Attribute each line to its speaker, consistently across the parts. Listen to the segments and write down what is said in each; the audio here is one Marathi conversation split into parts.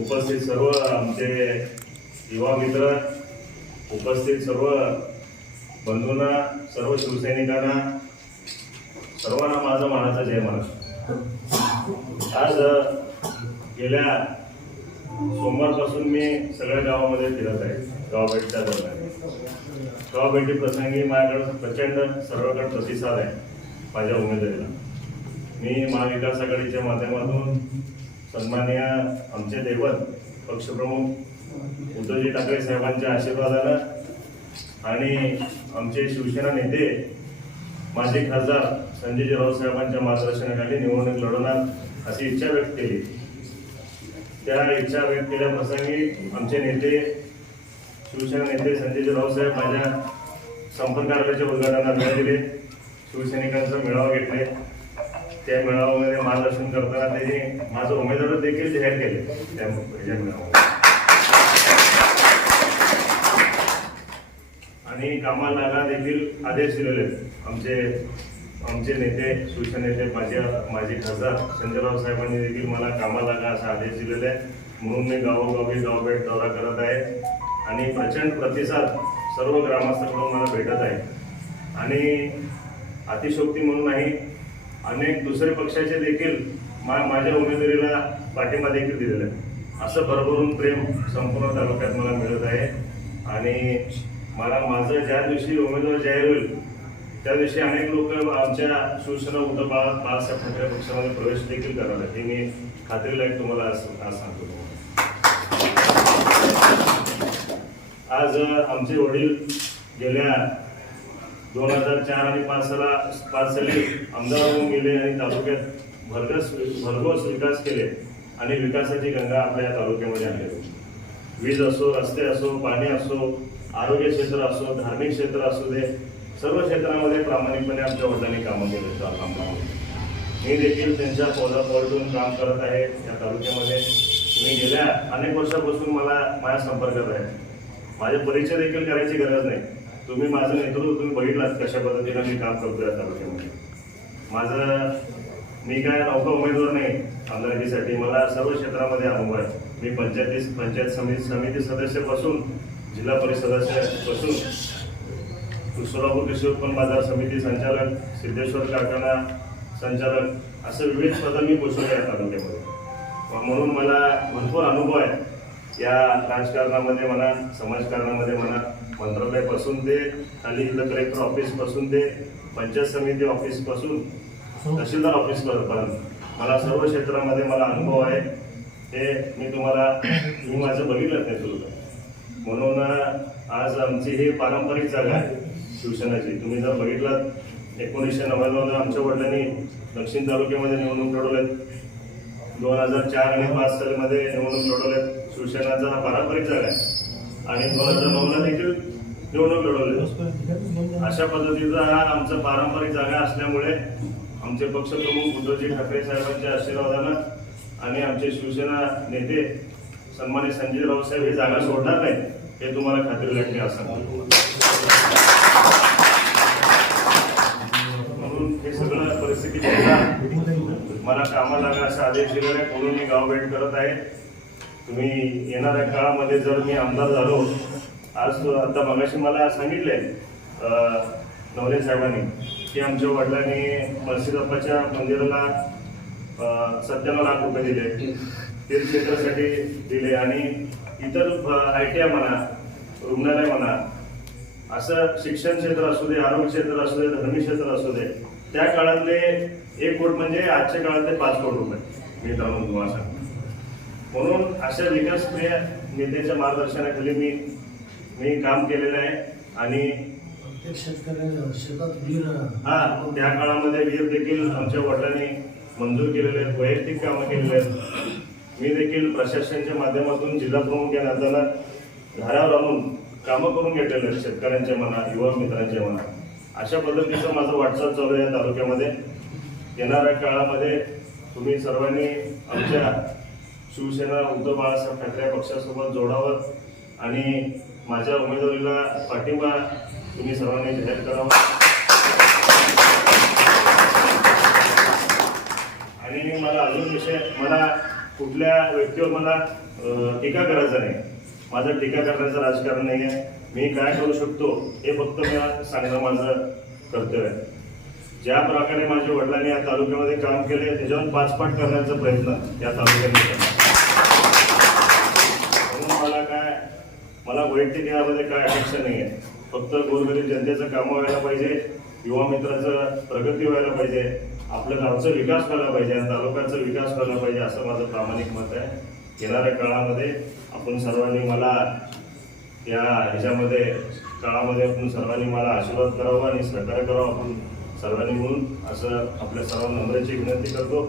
Speaker 1: उपस्थित सर्व आमचे युवा मित्र उपस्थित सर्व बंधूंना सर्व शिवसैनिकांना सर्वांना माझा मानाचा जय महाराष्ट्र आज गेल्या सोमवारपासून मी सगळ्या गावामध्ये फिरत आहे गावभेटच्या दरम्यान. गावभेटी प्रसंगी माझ्याकडं प्रचंड सर्वकडे प्रतिसाद आहे माझ्या उमेदवारीला. मी महाविकास आघाडीच्या माध्यमातून सन्माननीय आमचे दैवत पक्षप्रमुख उद्धवजी ठाकरे साहेबांच्या आशीर्वादानं आणि आमचे शिवसेना नेते माजी खासदार संजयजी राऊत साहेबांच्या मार्गदर्शनाखाली निवडणूक लढवणार अशी इच्छा व्यक्त केली. त्या इच्छा व्यक्त केल्या प्रसंगी आमचे नेते शिवसेना नेते संजयजी राऊत साहेब माझ्या संपर्क कार्यालयाच्या उद्घाटनात दिले. शिवसैनिकांचा मेळावा घेतले त्या मेळाव्यामध्ये मार्गदर्शन करताना त्यांनी माझं उमेदवार देखील जाहीर केले त्या ह्याच्या मेळावा आणि कामाला लागा देखील आदेश दिलेले आमचे आमचे नेते शिवसेना नेते माझे खासदार संजयराव साहेबांनी देखील मला कामाला लागा असा आदेश दिलेला आहे. म्हणून मी गावोगावी गावभेट दौरा करत आहे आणि प्रचंड प्रतिसाद सर्व ग्रामस्थांकडून मला भेटत आहे. आणि अतिशोक्ती म्हणून नाही अनेक दुसरे पक्षाचे देखील मा माझ्या उमेदवारीला पाठिंबा देखील दिलेला आहे. असं भरभरून प्रेम संपूर्ण तालुक्यात मला मिळत आहे. आणि मला माझं ज्या दिवशी उमेदवार जाहीर होईल त्या दिवशी अनेक लोक आमच्या शिवसेना उद्धव बाळा बाळासाहेब ठाकरे पक्षामध्ये प्रवेश देखील करणार आहे हे मी खात्रीला एक तुम्हाला आज आज सांगतो तुम्हाला. आज आमचे वडील गेल्या दोन हजार चार आणि पाच साला पाच साली आमदार होऊन गेले आणि तालुक्यात भरघस भरघोस विकास केले आणि विकासाची गंगा आपल्या या तालुक्यामध्ये आणली वीज असो रस्ते असो पाणी असो आरोग्य क्षेत्र असो धार्मिक क्षेत्र असू दे सर्व क्षेत्रामध्ये प्रामाणिकपणे आमच्या वडिलांनी कामं केले मी देखील त्यांच्या पौधापौडून काम करत आहे या तालुक्यामध्ये. मी गेल्या अनेक वर्षापासून मला माझ्या संपर्कात आहे. माझे परिचय देखील करायची गरज नाही. तुम्ही माझं नेतृत्व तुम्ही बघितलात कशा पद्धतीनं मी काम करतो या तालुक्यामध्ये. माझं मी काय नौका उमेदवार नाही आमदारकीसाठी मला सर्व क्षेत्रामध्ये अनुभव आहे. मी पंचायती पंचायत समिती समिती बसून जिल्हा परिषद बसून सोलापूर कृषी उत्पन्न बाजार समिती संचालक सिद्धेश्वर कारखाना संचालक असं विविध पदं मी पोचवले या तालुक्यामध्ये. म्हणून मला भरपूर अनुभव आहे. या राजकारणामध्ये म्हणा समाजकारणामध्ये म्हणा मंत्रालयापासून ते खाली इथलं कलेक्टर ऑफिसपासून ते पंचायत समिती ऑफिसपासून तहसीलदार ऑफिसपर्यंत मला सर्व क्षेत्रामध्ये मला अनुभव आहे. हे मी तुम्हाला मी माझं बघितलं नाही तुला. म्हणून आज आमची ही पारंपरिक जागा आहे शिवसेनाची. तुम्ही जर बघितलात एकोणीसशे नव्याण्णवला आमच्या वडिलांनी दक्षिण तालुक्यामध्ये निवडणूक लढवल्यात दोन हजार चार आणि पाच सालीमध्ये निवडणूक लढवल्यात शिवसेनाचा हा पारंपरिक जागा आहे. आणि दोन हजार नऊला देखील निवडणूक लढवले अशा पद्धतीचा हा आमचा पारंपरिक जागा असल्यामुळे आमचे पक्षप्रमुख उद्धवजी ठाकरे साहेबांच्या आशीर्वादानं आणि आमचे शिवसेना नेते सन्मान्य संजय राऊत साहेब ही जागा सोडणार नाही हे तुम्हाला खात्री लागते असं. म्हणून हे सगळं परिस्थिती मला कामाला लागा असा आदेश दिलेला आहे. म्हणून मी गाव भेट करत आहे. तुम्ही येणाऱ्या काळामध्ये जर मी आमदार झालो आज आता मगाशी मला सांगितले नवरे साहेबांनी की आमच्या वडिलांनी मस्जिदप्पाच्या मंदिराला सत्त्याण्णव लाख रुपये दिले. तीर्थक्षेत्रासाठी दिले आणि इतर आय टी आय म्हणा रुग्णालय म्हणा असं शिक्षण क्षेत्र असू दे आरोग्य क्षेत्र असू दे धर्मी क्षेत्र असू दे त्या काळातले एक कोट म्हणजे आजच्या काळातले पाच कोट रुपये. मी जाणून तुम्हाला सांगतो. म्हणून अशा विकासप्रिय नेत्याच्या मार्गदर्शनाखाली मी मी काम केलेलं आहे आणि
Speaker 2: प्रत्येक शेतकऱ्याला शेतात वीर
Speaker 1: हा त्या काळामध्ये वीर देखील आमच्या वडिलांनी मंजूर केलेले आहेत वैयक्तिक कामं केलेले आहेत. मी देखील प्रशासनाच्या माध्यमातून जिल्हा प्रमुख या नात्याला घरावर आणून कामं करून घेतलेले आहेत शेतकऱ्यांच्या मना युवा मित्रांच्या मना अशा पद्धतीचं माझं वाटचाल चालू आहे या तालुक्यामध्ये. येणाऱ्या काळामध्ये तुम्ही सर्वांनी आमच्या शिवसेना उद्धव बाळासाहेब ठाकरे पक्षासोबत जोडावं. आणि माझ्या उमेदवारीला पाठिंबा तुम्ही सर्वांनी जाहीर करावा. आणि मला अजून विषय मला कुठल्या व्यक्तीवर मला टीका करायचं नाही. माझं टीका करण्याचं राजकारण नाही आहे मी काय करू शकतो हे फक्त मला सांगणं माझं कर्तव्य आहे. ज्या प्रकारे माझ्या वडिलांनी या तालुक्यामध्ये काम केले त्याच्यावर पाचपाट करण्याचा प्रयत्न या तालुक्यामध्ये केला म्हणून मला काय मला वैयक्तिक काय अपेक्षा नाही आहे फक्त गोरगरीब जनतेचं कामं व्हायला पाहिजे युवा मित्राचं प्रगती व्हायला पाहिजे आपल्या गावचा विकास व्हायला पाहिजे आणि तालुक्याचा विकास व्हायला पाहिजे असं माझं प्रामाणिक मत आहे. येणाऱ्या काळामध्ये आपण सर्वांनी मला या ह्याच्यामध्ये काळामध्ये आपण सर्वांनी मला आशीर्वाद करावा आणि सहकार्य करावं आपण सर्वांनी मिळून असं आपल्या सर्व नम्राची विनंती करतो.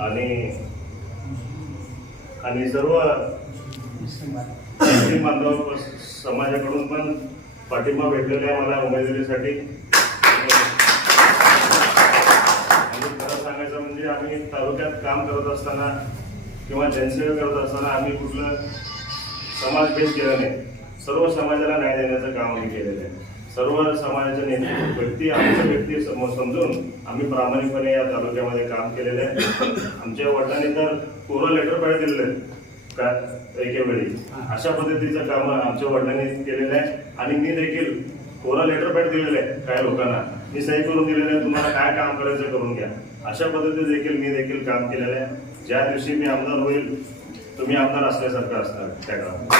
Speaker 1: आणि आणि सर्व मुस्लिम बांधव समाजाकडून पण पाठिंबा भेटलेला आहे मला उमेदवारीसाठी. आणि खरं सांगायचं म्हणजे आम्ही तालुक्यात काम करत असताना किंवा जनसेवा करत असताना आम्ही कुठलं समाजभेद केला नाही. सर्व समाजाला न्याय देण्याचं काम आम्ही केलेलं आहे. सर्व समाजाचे नेते व्यक्ती आमच्या व्यक्ती समजून आम्ही प्रामाणिकपणे या तालुक्यामध्ये काम केलेलं आहे. आमच्या वडिलांनी तर कोरं लेटर पाहिजे दिलेलं आहे का एके वेळी अशा पद्धतीचं काम आमच्या वडिलांनी केलेलं आहे. आणि मी देखील कोरा लेटर पॅड दिलेलं आहे काही लोकांना. मी सही करून दिलेलं आहे तुम्हाला काय काम करायचं करून घ्या. अशा पद्धतीने देखील मी देखील काम केलेलं आहे. ज्या दिवशी मी आमदार होईल तुम्ही आमदार असल्यासारखं असणार त्या काळात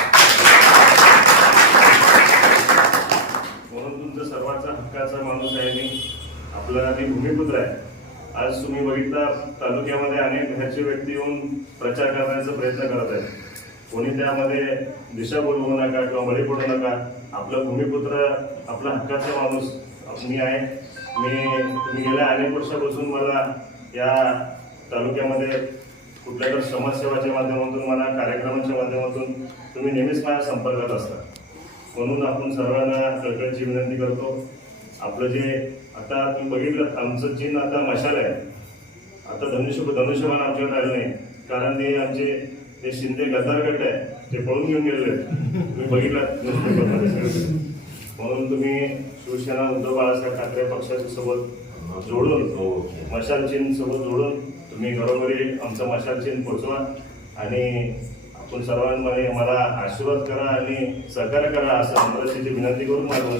Speaker 1: म्हणून तुमचं सर्वांचा हक्काचा माणूस आहे मी. आपला मी भूमिपुत्र आहे. आज तुम्ही बघितला तालुक्यामध्ये अनेक घरचे व्यक्ती येऊन प्रचार करण्याचा प्रयत्न करत आहेत. कोणी त्यामध्ये दिशा बोलवू नका किंवा बळी पडू नका. आपला भूमिपुत्र आपला हक्काचा माणूस मी आहे. मी तुम्ही गेल्या अनेक वर्षापासून मला या तालुक्यामध्ये कुठल्या तर समाजसेवाच्या माध्यमातून मला कार्यक्रमाच्या माध्यमातून तुम्ही नेहमीच माझ्या संपर्कात असता. म्हणून आपण सर्वांना कळकळीची विनंती करतो. आपलं जे आता तुम्ही बघितलं आमचं चिन्ह आता मशाल आहे. आता धनुष्य धनुष्यमान आमच्याकडे आलं नाही. कारण ते आमचे ते शिंदे गद्दार गट आहे. ते पळून घेऊन गेलेले तुम्ही बघितलं न्यूजपेपरमध्ये सगळं. म्हणून तुम्ही शिवसेना उद्धव बाळासाहेब ठाकरे पक्षाच्या सोबत जोडून मशाल चिन्ह सोबत जोडून तुम्ही घरोघरी आमचं मशाल चिन्ह पोचवा. आणि आपण सर्वांमध्ये मला आशीर्वाद करा आणि सहकार्य करा असं आमदारची विनंती करून माझं